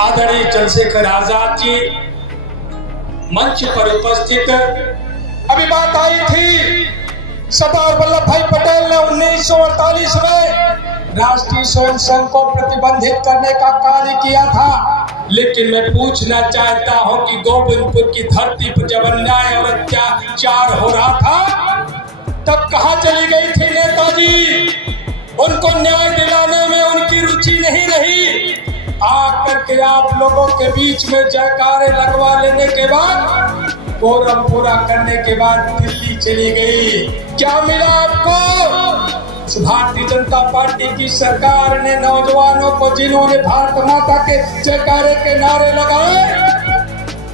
आदरणीय चंद्रशेखर आजाद जी मंच पर उपस्थित। अभी बात आई थी सरदार वल्लभ भाई पटेल ने 1948 में राष्ट्रीय स्वयं संघ को प्रतिबंधित करने का कार्य किया था। लेकिन मैं पूछना चाहता हूं कि गोविंदपुर की धरती पर जब अन्याय और अत्याचार हो रहा था तब कहां चली गई थी नेताजी? उनको न्याय दिलाने में उनकी रुचि नहीं रही। आकर के आप लोगों के बीच में जयकारे लगवा लेने के बाद, कोरम पूरा करने के बाद दिल्ली चली गई। क्या मिला आपको? भारतीय जनता पार्टी की सरकार ने नौजवानों को, जिन्होंने भारत माता के जयकारे के नारे लगाए,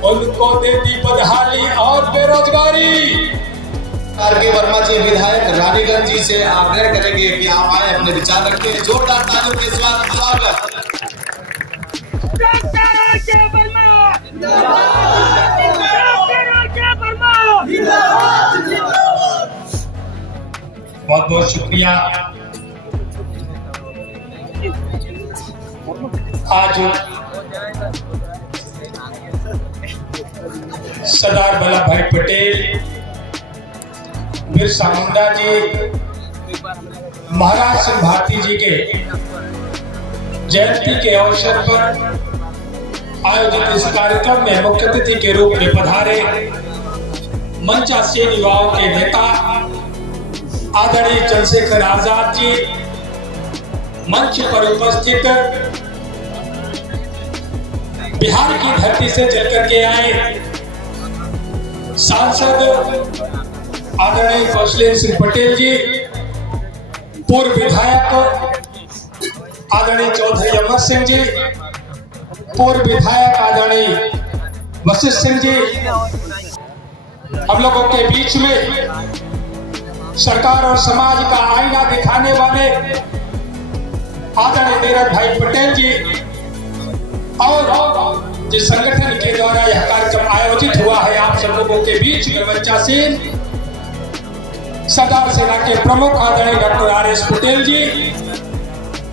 उनको दे दी बदहाली और बेरोजगारी। आर.के. वर्मा जी विधायक रानीगंज जी से आग्रह करेंगे कि आप आए, अपने विचार रखें। जोरदार तालियों के साथ स्वागत। बहुत बहुत शुक्रिया। आज सरदार वल्लभ भाई पटेल, बिरसा मुंडा जी, महाराज सिंह भारती जी के जयंती के अवसर पर आयोजित इस कार्यक्रम में मुख्य अतिथि के रूप में पधारे मंचासीन युवाओं के नेता आदरणीय चंद्रशेखर आजाद जी, मंच पर उपस्थित बिहार की धरती से चल करके आए सांसद आदरणीय कौशलेंद्र सिंह पटेल जी, पूर्व विधायक आदरणीय चौधरी अमर सिंह जी, पूर्व विधायक आदरणीय वशिष्ठ सिंह जी, हम लोगों के बीच में सरकार और समाज का आईना दिखाने वाले आदरणीय धीरज भाई पटेल जी, और जिस संगठन के द्वारा यह कार्यक्रम आयोजित हुआ है, आप सब लोगों के बीच में मंचासीन सरदार सेना के प्रमुख आदरणीय डॉक्टर आर.एस. पटेल जी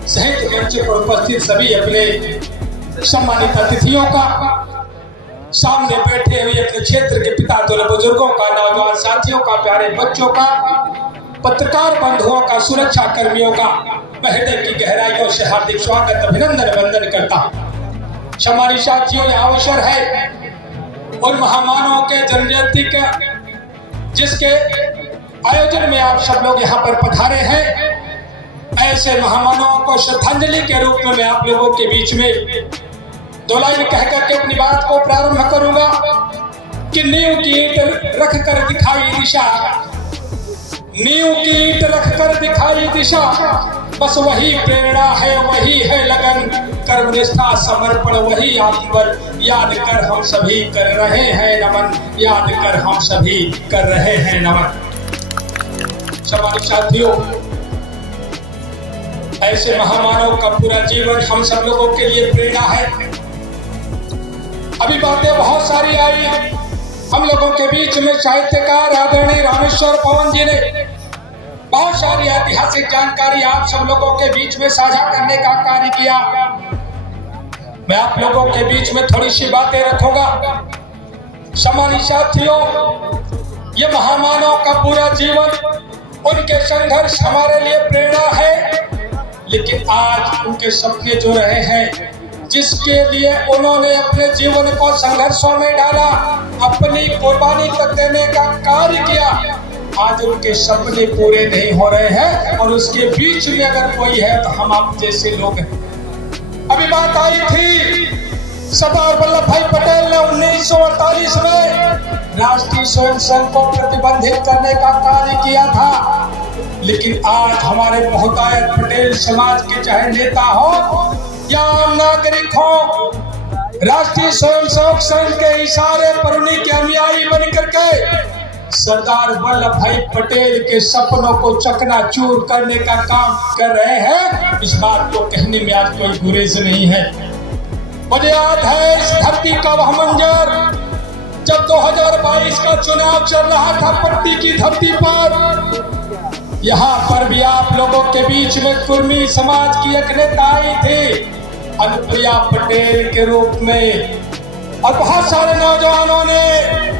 सहित मंच पर उपस्थित सभी अपने सम्मानित अतिथियों का, सामने बैठे हुए अपने क्षेत्र के पिता तुल्य बुजुर्गों का, नौजवान साथियों का, प्यारे बच्चों का, पत्रकार बंधुओं का, सुरक्षा कर्मियों का मैं हृदय की गहराइयों से हार्दिक स्वागत, अभिनंदन, वंदन करता हूं। हमारी साथियों, यह अवसर है उन महामानवों के जन्मजयंती का, जिसके आयोजन में आप सब लोग यहाँ पर पधारे हैं। ऐसे महामानवों को श्रद्धांजलि के रूप में मैं आप लोगों के बीच में दो लाइन कह करके अपनी बात को प्रारंभ करूंगा कि नींव की ईंट रख कर दिखाई दिशा, नींव की ईंट रख कर दिखाई दिशा, बस वही प्रेरणा है, वही है लगन, कर्मनिष्ठा समर्पण वही आत्मबल, याद कर हम सभी कर रहे हैं नमन, याद कर हम सभी कर रहे हैं नमन। हमारे साथियों, ऐसे महामानव का पूरा जीवन हम सब लोगों के लिए प्रेरणा है। अभी बातें बहुत सारी आई हम लोगों के बीच में। साहित्यकार आदरणीय रामेश्वर पवन जी ने बहुत सारी ऐतिहासिक जानकारी आप सब लोगों के बीच में साझा करने का कार्य किया। मैं आप लोगों के बीच में थोड़ी सी बातें रखूंगा। सम्मानित साथियों, ये महामानव का पूरा जीवन, उनके संघर्ष हमारे लिए प्रेरणा है, लेकिन आज उनके सपने जो रहे हैं, जिसके लिए उन्होंने अपने जीवन को संघर्षों में डाला, अपनी कुर्बानी तक देने का कार्य किया, आज उनके सपने पूरे नहीं हो रहे हैं। और उसके बीच में अगर कोई है तो हम आप जैसे लोग हैं। अभी बात आई थी सरदार वल्लभ भाई पटेल ने 1948 में राष्ट्रीय स्वयं संघ को प्रतिबंधित करने का कार्य किया था। लेकिन आज हमारे बहुतायत पटेल समाज के चाहे नेता हो या आम नागरिक हो, राष्ट्रीय स्वयं सेवक संघ के इशारे पर उन्हीं के अनुयायी बन करके सरदार वल्लभ भाई पटेल के सपनों को चकनाचूर करने का काम कर रहे हैं। इस बात को कहने में आज कोई गुरेज नहीं है। मुझे याद है इस धरती का वह मंजर, जब 2022 का चुनाव चल रहा था पट्टी की धरती पर। यहाँ पर भी आप लोगों के बीच में कुर्मी समाज की एक नेता आई थी अनुप्रिया पटेल के रूप में, और बहुत सारे नौजवानों ने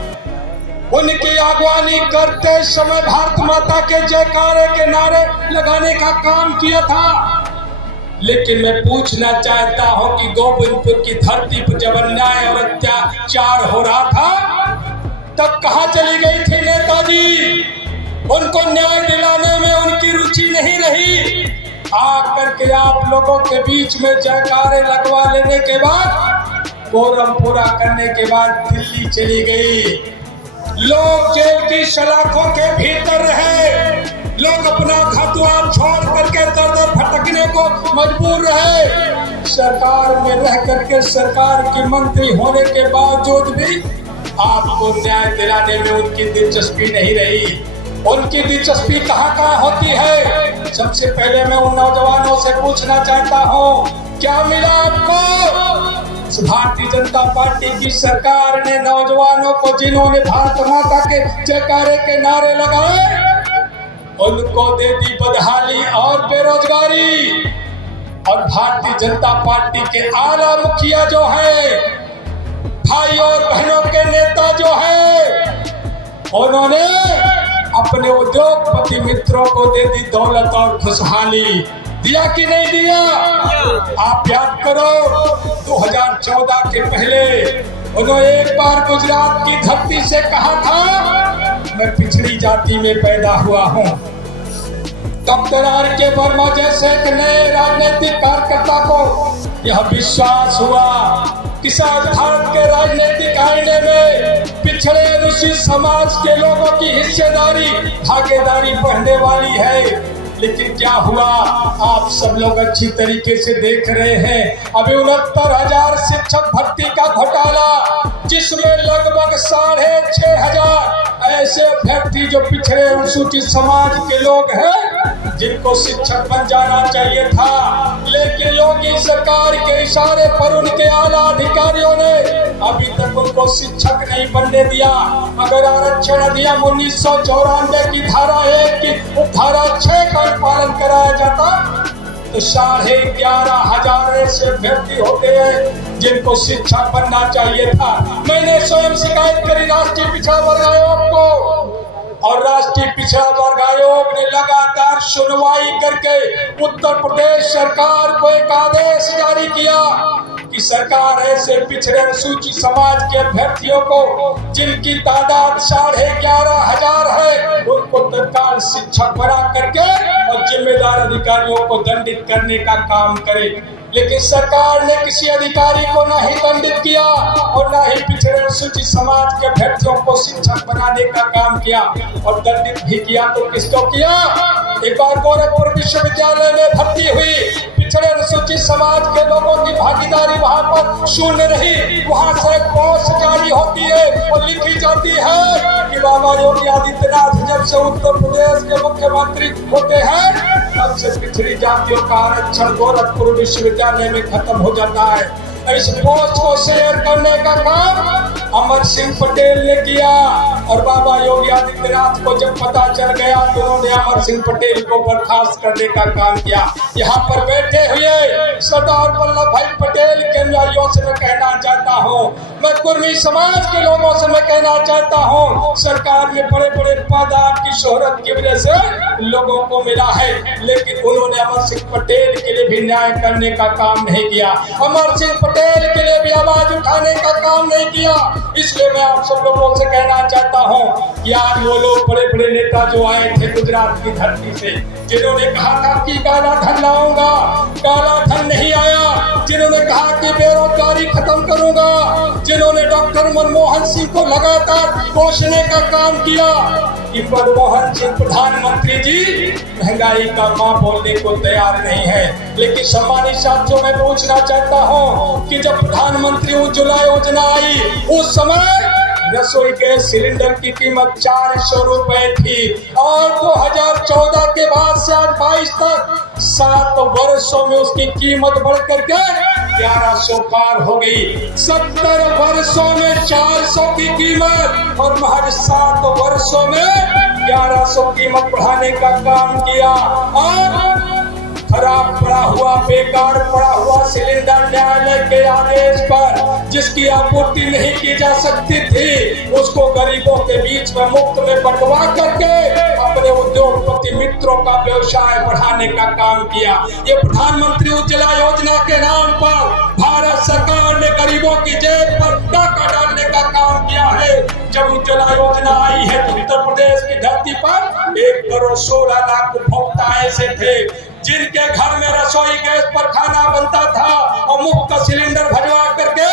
उनकी अगवानी करते समय भारत माता के जयकारे के नारे लगाने का काम किया था। लेकिन मैं पूछना चाहता हूं कि गोविंदपुर की धरती पर जब अन्याय और अत्याचार हो रहा था तब कहां चली गई थी नेताजी? उनको न्याय दिलाने में उनकी रुचि नहीं रही। आकर के आप लोगों के बीच में जयकारे लगवा लेने के बाद, कोरम पूरा करने के बाद दिल्ली चली गई। लोग जेल की सलाखों के भीतर रहे, लोग अपना घर द्वार छोड़ करके दर दर भटकने को मजबूर रहे। सरकार में रह करके सबकार की मंत्री होने के बावजूद भी आपको न्याय दिलाने में उनकी दिलचस्पी नहीं रही। उनकी दिलचस्पी कहाँ होती है? सबसे पहले मैं उन नौजवानों से पूछना चाहता हूँ, क्या मिला आपको? भारतीय जनता पार्टी की सरकार ने नौजवानों को, जिन्होंने भारत माता के जयकारे के नारे लगाए, उनको दे दी बदहाली और बेरोजगारी। और भारतीय जनता पार्टी के आला मुखिया जो है, भाई और बहनों के नेता जो है, उन्होंने अपने उद्योगपति मित्रों को दे दी दौलत और खुशहाली। दिया कि नहीं दिया? आप याद करो, 2014 के पहले उन्होंने एक बार गुजरात की धरती से कहा था, मैं पिछड़ी जाति में पैदा हुआ हूँ। Doctor R.K. वर्मा जैसे एक नए राजनीतिक कार्यकर्ता को यह विश्वास हुआ कि शायद भारत के राजनीतिक आईने में पिछड़े अनुसूचित समाज के लोगों की हिस्सेदारी, भागीदारी बढ़ने वाली है। लेकिन क्या हुआ? आप सब लोग अच्छी तरीके से देख रहे हैं। अभी 69,000 शिक्षक भर्ती का घोटाला, जिसमें लगभग 6,500 ऐसे अभ्यर्थी जो पिछड़े अनुसूचित समाज के लोग हैं, जिनको शिक्षक बन जाना चाहिए था, लेकिन योगी सरकार के इशारे पर उनके आला अधिकारियों ने अभी तक उनको शिक्षक नहीं बनने दिया। अगर आरक्षण अधिनियम 1994 की धारा 1 की उपधारा 6 का पालन कराया जाता तो 11,500 ऐसे अभ्यर्थी होते हैं जिनको शिक्षक बनना चाहिए था। मैंने स्वयं शिकायत करी राष्ट्रीय पिछड़ा वर्ग आयोग को, और राष्ट्रीय पिछड़ा वर्ग आयोग ने लगातार सुनवाई करके उत्तर प्रदेश सरकार को एक आदेश जारी किया कि सरकार ऐसे पिछड़े अनुसूचित समाज के अभ्यर्थियों को, जिनकी तादाद 11,500 है, उनको तत्काल शिक्षक बना करके और जिम्मेदार अधिकारियों को दंडित करने का काम करे। लेकिन सरकार ने किसी अधिकारी को ना ही दंडित किया और ना ही पिछड़े अनुसूचित समाज के अभ्यर्थियों को शिक्षक बनाने का काम किया। और दंडित भी किया तो किसको किया? एक बार गोरखपुर विश्वविद्यालय में भर्ती हुई पिछड़े अनुसूचित समाज के लोगों की भागीदारी वहां पर शून्य रही। वहां से पोस्ट जारी होती है और लिखी जाती है कि बाबा योगी आदित्यनाथ जब से उत्तर प्रदेश के मुख्यमंत्री होते हैं, तब से पिछड़ी जातियों का आरक्षण गोरखपुर विश्वविद्यालय में खत्म हो जाता है। इस पोस्ट को शेयर करने का काम अमर सिंह पटेल ने किया, और बाबा योगी आदित्यनाथ को जब पता चल गया तो उन्होंने अमर सिंह पटेल को बर्खास्त करने का काम किया। यहाँ पर बैठे हुए सरदार वल्लभ भाई पटेल के अनुयायियों से मैं कहना चाहता हूँ, मैं कुर्मी समाज के लोगों से मैं कहना चाहता हूँ, सरकार में बड़े बड़े पद आपकी शोहरत की वजह से लोगों को मिला है, लेकिन उन्होंने अमर सिंह पटेल के लिए भी न्याय करने का काम नहीं किया, अमर सिंह पटेल के लिए भी आवाज उठाने का काम नहीं किया। इसलिए मैं आप सब लोगों से कहना चाहता हूँ कि आज वो लोग बड़े बड़े नेता जो आए थे गुजरात की धरती से, जिन्होंने कहा था कि काला धन लाऊंगा, काला धन नहीं आया, जिन्होंने कहा कि बेरोजगारी खत्म करूंगा, जिन्होंने डॉक्टर मनमोहन सिंह को लगातार पोषने का काम किया, कि मनमोहन सिंह प्रधानमंत्री जी महंगाई का मां बोलने को तैयार नहीं है। लेकिन सम्मानित साथियों, मैं पूछना चाहता हूं कि जब प्रधानमंत्री उज्ज्वला योजना आई, उस समय रसोई गैस सिलेंडर की कीमत 400 रुपए थी, और 2014 के बाद से आज 22 तक 7 वर्षों में उसकी कीमत बढ़ करके 1100 पार हो गई। 70 वर्षों में 400 की कीमत, और महज 7 वर्षों में 1100 कीमत बढ़ाने का काम किया। और खराब पड़ा हुआ, बेकार पड़ा हुआ सिलेंडर न्यायालय के आदेश पर जिसकी आपूर्ति नहीं की जा सकती थी, उसको गरीबों के बीच में मुफ्त में बंटवा करके अपने उद्योगपति मित्रों का व्यवसाय बढ़ाने का काम किया। ये प्रधानमंत्री उज्ज्वला योजना के नाम पर भारत सरकार ने गरीबों की जेब पर डाका डालने का काम किया है। जब उज्ज्वला योजना आई है तो उत्तर प्रदेश की धरती पर 1 करोड़ 16 लाख उपभोक्ता ऐसे थे जिनके घर में रसोई गैस पर खाना बनता था और मुफ्त सिलेंडर भजवा करके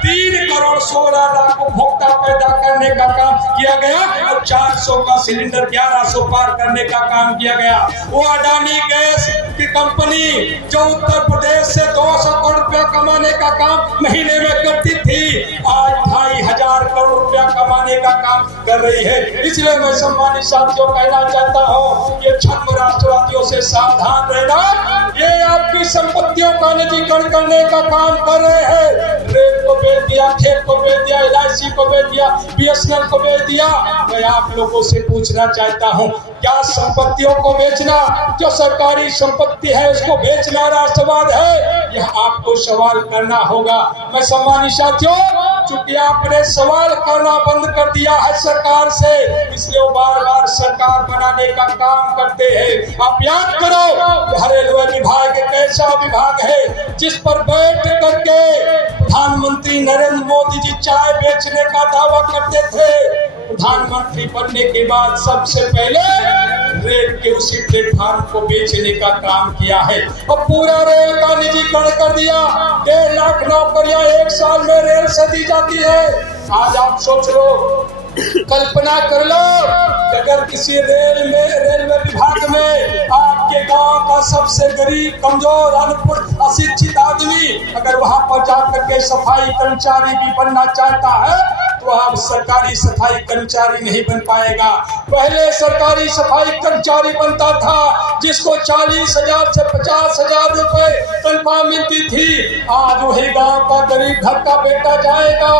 3 करोड़ 16 लाख उपभोक्ता पैदा करने का काम किया गया और 400 का सिलेंडर 1100 पार करने का काम किया गया। वो अडानी गैस की कंपनी जो उत्तर प्रदेश से 200 करोड़ रुपया कमाने का काम महीने में करती थी, आज 2500 करोड़ रुपया कमाने का काम कर रही है। इसलिए मैं सम्मानित साथियों कहना चाहता हूँ, ये छद्म राष्ट्रवादियों से सावधान रहना। ये आपकी संपत्तियों का निजीकरण करने का काम कर रहे हैं। रेल को बेच दिया, खेत को बेच दिया, LIC को बेच दिया, BSNL को बेच दिया। मैं आप लोगों से पूछना चाहता हूँ, क्या संपत्तियों को बेचना, जो सरकारी संपत्ति है उसको बेचना राष्ट्रवाद है? यह आपको सवाल करना होगा। मैं सम्मानित साथियों, चूंकि आपने सवाल करना बंद कर दिया है सरकार से, इसलिए वो बार-बार सरकार बनाने का काम करते हैं। आप याद करो, रेलवे विभाग एक ऐसा विभाग है जिस पर बैठ करके प्रधानमंत्री नरेंद्र मोदी जी चाय बेचने का दावा करते थे। प्रधानमंत्री बनने के बाद सबसे पहले रेल के उसी प्लेटफॉर्म को बेचने का काम किया है और पूरा रेल का निजीकरण कर दिया। 1.5 लाख नौकरियां 1 साल में रेल से दी जाती है। आज आप सोच लो, कल्पना कर लो, अगर किसी रेलवे विभाग में आपके गांव का सबसे गरीब, कमजोर, अनपढ़, अशिक्षित आदमी अगर वहां पर जाकर के सफाई कर्मचारी भी बनना चाहता है तो अब सरकारी सफाई कर्मचारी नहीं बन पाएगा। पहले सरकारी सफाई कर्मचारी बनता था जिसको 40,000 से 50,000 रुपए तनख्वाह मिलती थी। आज वही गांव का गरीब घर का बेटा जाएगा,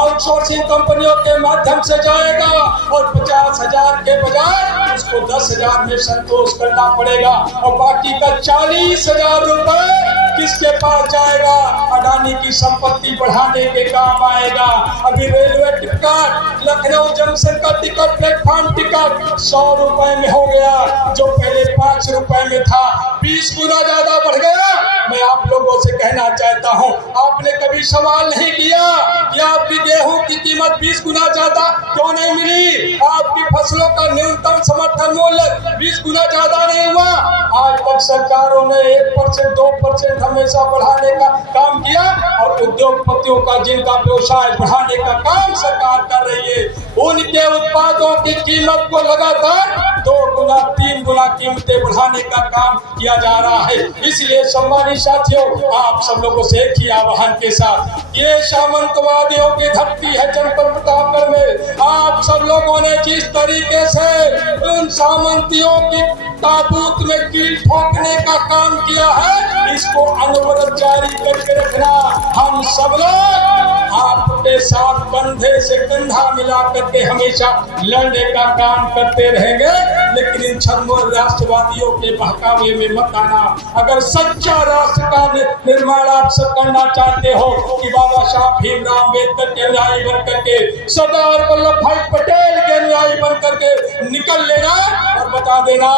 आउटसोर्सिंग कंपनियों के माध्यम से जाएगा और 50,000 के बजाय उसको 10,000 में संतोष करना पड़ेगा और बाकी का 40,000 रुपए किसके पास जाएगा? अडानी की संपत्ति बढ़ाने के काम आएगा। अभी रेलवे टिकट, लखनऊ जंक्शन का टिकट, प्लेटफॉर्म टिकट 100 रुपए में हो गया, जो पहले 5 रुपए में था, 20 गुना ज्यादा बढ़ गया। मैं आप लोगों से कहना चाहता हूं, आपने कभी सवाल नहीं किया कि आपकी गेहूं की कीमत 20 गुना ज्यादा क्यों नहीं मिली? आपकी फसलों का न्यूनतम समर्थन मूल्य 20 गुना ज्यादा नहीं हुआ? आज तक सरकारों ने 1%, 2% हमेशा बढ़ाने का काम किया और उद्योगपतियों का, जिनका व्यवसाय बढ़ाने का काम सरकार कर रही है, उनके उत्पादों की कीमत को लगातार 2 गुना 3 गुना कीमतें बढ़ाने का काम किया जा रहा है। इसलिए सम्मानित साथियों, आप सब लोगों से एक ही आह्वान के साथ, ये सामंतवादियों की धरती है जनपद प्रतापगढ़ में। आप सब लोगों ने जिस तरीके से उन सामंतियों की ताबूत में कील ठोकने का काम किया है, इसको अनवरत जारी करके रखना। हम सब लोग आपके साथ कंधे से कंधा मिला करके हमेशा लड़ने का काम करते रहेंगे, लेकिन इन छद्म राष्ट्रवादियों के बहकावे में मत आना। अगर सच्चा राष्ट्र का निर्माण आप सब करना चाहते हो कि बाबा साहब भीमराव अम्बेडकर के अनुयायी बन करके, सरदार वल्लभ भाई पटेल के अनुयायी बन करके निकल लेना और बता देना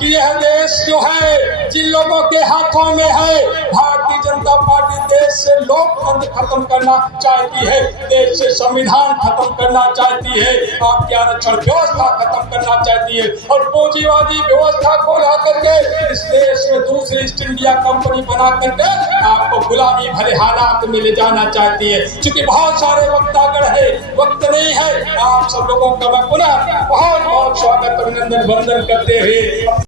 कि यह देश जो है जिन लोगों के हाथों में है, भारतीय जनता पार्टी देश से लोकतंत्र खत्म करना चाहती है, देश से संविधान खत्म करना चाहती है, आपकी आरक्षण व्यवस्था खत्म करना चाहती है और पूंजीवादी व्यवस्था को ला करके इस देश में दूसरी ईस्ट इंडिया कंपनी बना करके आपको गुलामी भरे हालात में ले जाना चाहती है। क्योंकि बहुत सारे वक्तागण है, वक्त नहीं है। आप सब लोगों का मैं पुनः बहुत बहुत स्वागत, अभिनंदन, वंदन करते हुए